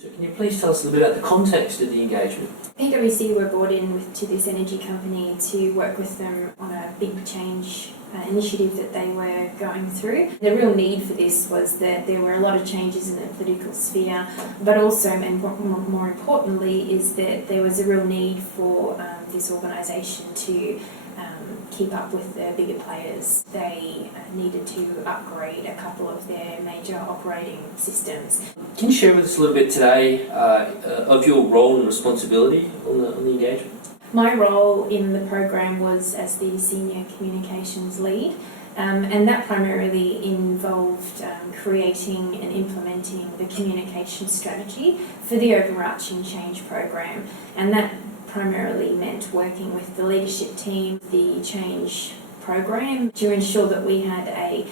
So can you please tell us a little bit about the context of the engagement? PwC were brought in to this energy company to work with them on a big change initiative that they were going through. The real need for this was that there were a lot of changes in the political sphere, but also, and more importantly, is that there was a real need for this organisation to keep up with the bigger players. They needed to upgrade a couple of their major operating systems. Can you share with us a little bit today of your role and responsibility on the engagement? My role in the program was as the Senior Communications Lead, and that primarily involved creating and implementing the communication strategy for the overarching change program, and that primarily meant working with the leadership team, the change program, to ensure that we had a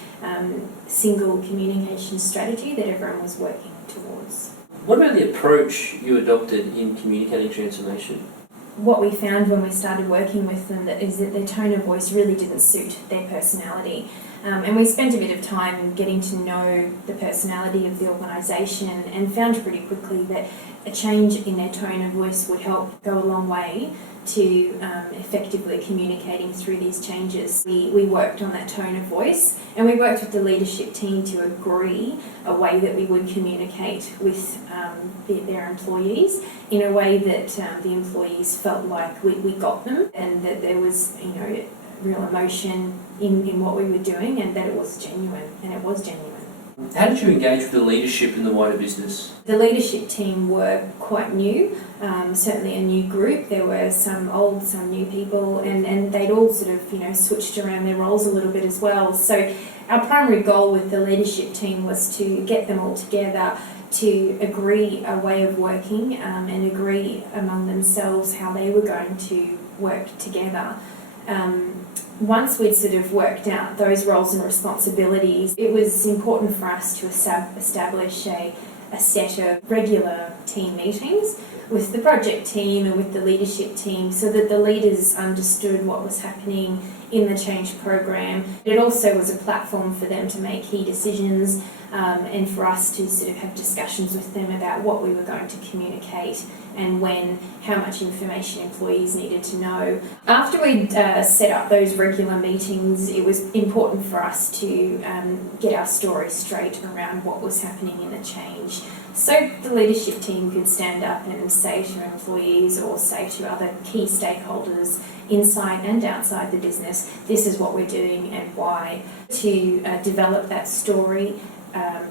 single communication strategy that everyone was working towards. What about the approach you adopted in communicating transformation? What we found when we started working with them is that their tone of voice really didn't suit their personality. And we spent a bit of time getting to know the personality of the organisation and found pretty quickly that a change in their tone of voice would help go a long way to effectively communicating through these changes. We worked on that tone of voice, and we worked with the leadership team to agree a way that we would communicate with their employees in a way that the employees felt like we got them, and that there was real emotion in what we were doing, and that it was genuine, and it was genuine. How did you engage with the leadership in the wider business? The leadership team were quite new, certainly a new group. There were some old, some new people, and they'd all sort of switched around their roles a little bit as well. So our primary goal with the leadership team was to get them all together to agree a way of working and agree among themselves how they were going to work together. Once we'd sort of worked out those roles and responsibilities, it was important for us to establish a set of regular team meetings with the project team and with the leadership team, so that the leaders understood what was happening in the change program. It also was a platform for them to make key decisions and for us to sort of have discussions with them about what we were going to communicate and when, how much information employees needed to know. After we'd set up those regular meetings, it was important for us to get our story straight around what was happening in the change. So the leadership team could stand up and say to employees or say to other key stakeholders inside and outside the business, this is what we're doing and why. To develop that story,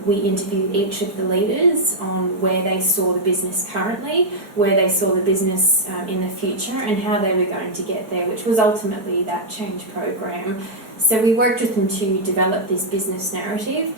we interviewed each of the leaders on where they saw the business currently, where they saw the business in the future, and how they were going to get there, which was ultimately that change program. So we worked with them to develop this business narrative.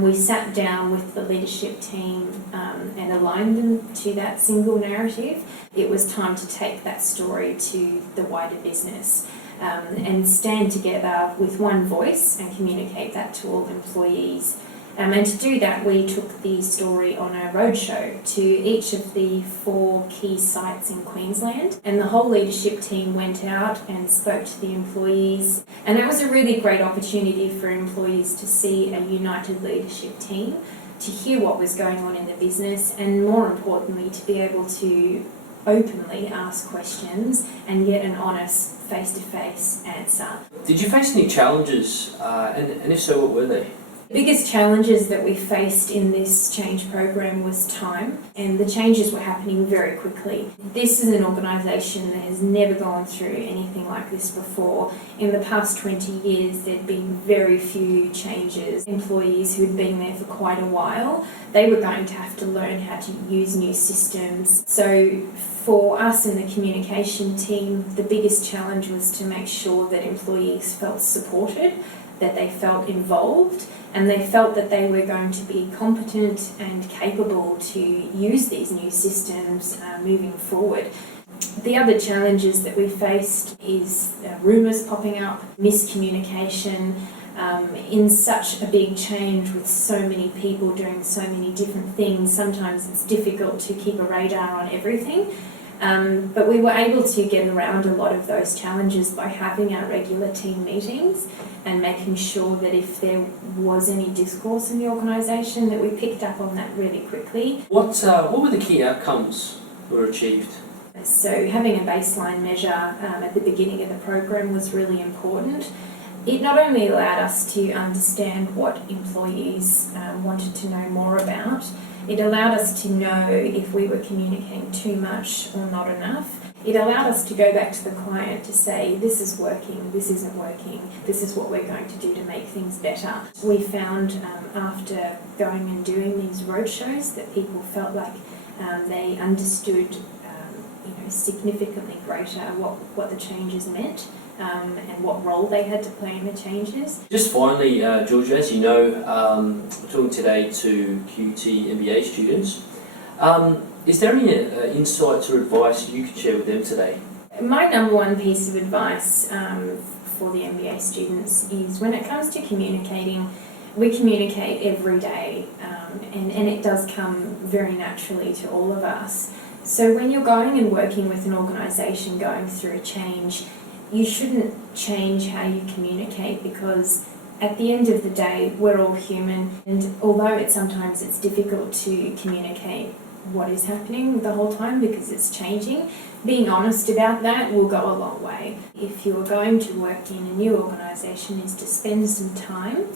We sat down with the leadership team and aligned them to that single narrative. It was time to take that story to the wider business and stand together with one voice and communicate that to all employees. And to do that, we took the story on a roadshow to each of the 4 key sites in Queensland, and the whole leadership team went out and spoke to the employees, and that was a really great opportunity for employees to see a united leadership team, to hear what was going on in the business, and more importantly, to be able to openly ask questions and get an honest face-to-face answer. Did you face any challenges, and if so, what were they? The biggest challenges that we faced in this change program was time, and the changes were happening very quickly. This is an organisation that has never gone through anything like this before. In the past 20 years, there'd been very few changes. Employees who'd been there for quite a while, they were going to have to learn how to use new systems. So for us in the communication team, the biggest challenge was to make sure that employees felt supported, that they felt involved, and they felt that they were going to be competent and capable to use these new systems moving forward. The other challenges that we faced is rumours popping up, miscommunication. In such a big change with so many people doing so many different things, sometimes it's difficult to keep a radar on everything. But we were able to get around a lot of those challenges by having our regular team meetings and making sure that if there was any discourse in the organisation, that we picked up on that really quickly. What were the key outcomes that were achieved? So having a baseline measure at the beginning of the program was really important. It not only allowed us to understand what employees wanted to know more about, it allowed us to know if we were communicating too much or not enough. It allowed us to go back to the client to say, this is working, this isn't working, this is what we're going to do to make things better. We found after going and doing these roadshows that people felt like they understood significantly greater what the changes meant and what role they had to play in the changes. Just finally, Georgia, as you know, we're talking today to QT MBA students. Is there any insights or advice you could share with them today? My number one piece of advice for the MBA students is when it comes to communicating, we communicate every day and it does come very naturally to all of us. So when you're going and working with an organisation going through a change, you shouldn't change how you communicate, because at the end of the day, we're all human, and although sometimes it's difficult to communicate what is happening the whole time because it's changing, being honest about that will go a long way. If you're going to work in a new organisation, is to spend some time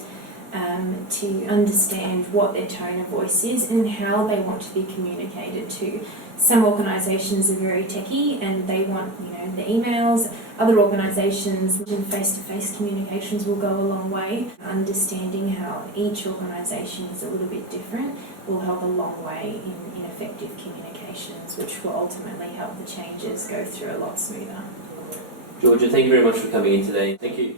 to understand what their tone of voice is and how they want to be communicated to. Some organisations are very techy and they want the emails. Other organisations and face-to-face communications will go a long way. Understanding how each organisation is a little bit different will help a long way in effective communications, which will ultimately help the changes go through a lot smoother. Georgia, thank you very much for coming in today. Thank you.